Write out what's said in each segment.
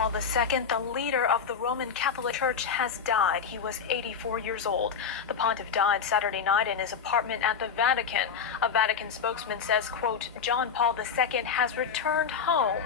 Paul II, the leader of the Roman Catholic Church, has died. He was 84 years old. The pontiff died Saturday night in his apartment at the Vatican. A Vatican spokesman says, quote, John Paul II has returned home.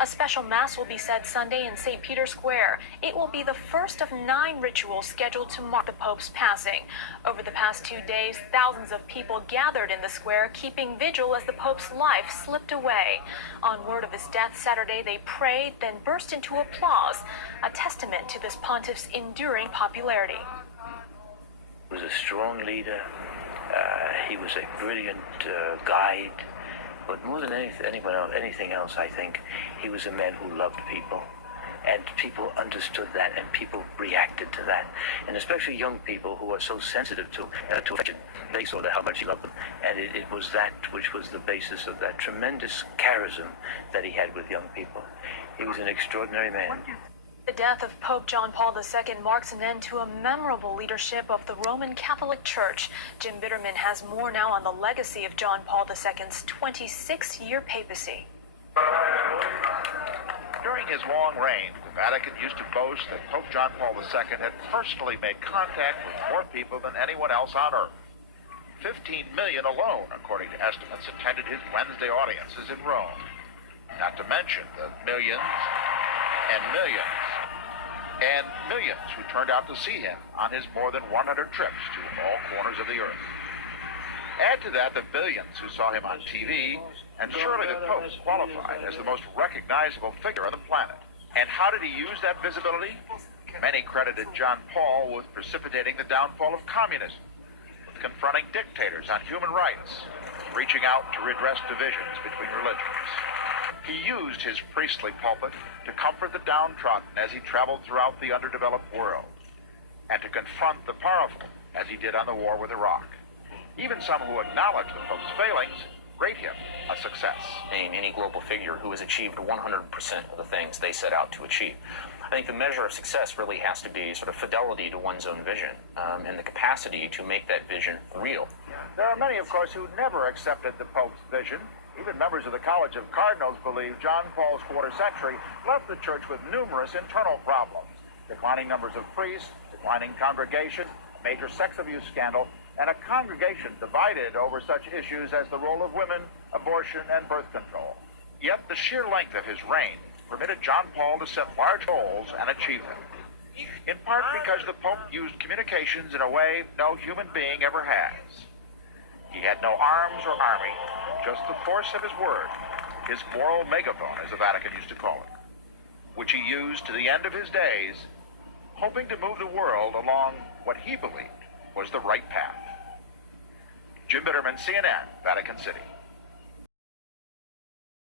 A special mass will be said Sunday in St. Peter's Square. It will be the first of 9 rituals scheduled to mark the Pope's passing. Over the past 2 days, thousands of people gathered in the square, keeping vigil as the Pope's life slipped away. On word of his death Saturday, they prayed, then burst into applause, a testament to this pontiff's enduring popularity. He was a strong leader. He was a brilliant guide. But more than anything else, I think he was a man who loved people. And people understood that, and people reacted to that. And especially young people who are so sensitive to affection. They saw how much he loved them. And it was that which was the basis of that tremendous charism that he had with young people. He was an extraordinary man. The death of Pope John Paul II marks an end to a memorable leadership of the Roman Catholic Church. Jim Bitterman has more now on the legacy of John Paul II's 26-year papacy. During his long reign, the Vatican used to boast that Pope John Paul II had personally made contact with more people than anyone else on earth. 15 million alone, according to estimates, attended his Wednesday audiences in Rome. Not to mention the millions and millions and millions who turned out to see him on his more than 100 trips to all corners of the earth. Add to that the billions who saw him on TV, and surely the Pope qualified as the most recognizable figure on the planet. And how did he use that visibility? Many credited John Paul with precipitating the downfall of communism, with confronting dictators on human rights, reaching out to redress divisions between religions. He used his priestly pulpit to comfort the downtrodden as he traveled throughout the underdeveloped world, and to confront the powerful as he did on the war with Iraq. Even some who acknowledge the Pope's failings rate him a success. Name any global figure who has achieved 100% of the things they set out to achieve. I think the measure of success really has to be sort of fidelity to one's own vision, and the capacity to make that vision real. There are many, of course, who never accepted the Pope's vision. Even members of the College of Cardinals believe John Paul's quarter century left the church with numerous internal problems: declining numbers of priests, declining congregation, a major sex abuse scandal, and a congregation divided over such issues as the role of women, abortion, and birth control. Yet the sheer length of his reign permitted John Paul to set large goals and achieve them, in part because the Pope used communications in a way no human being ever has. He had no arms or army, just the force of his word, his moral megaphone, as the Vatican used to call it, which he used to the end of his days, hoping to move the world along what he believed was the right path. Jim Bitterman, CNN, Vatican City.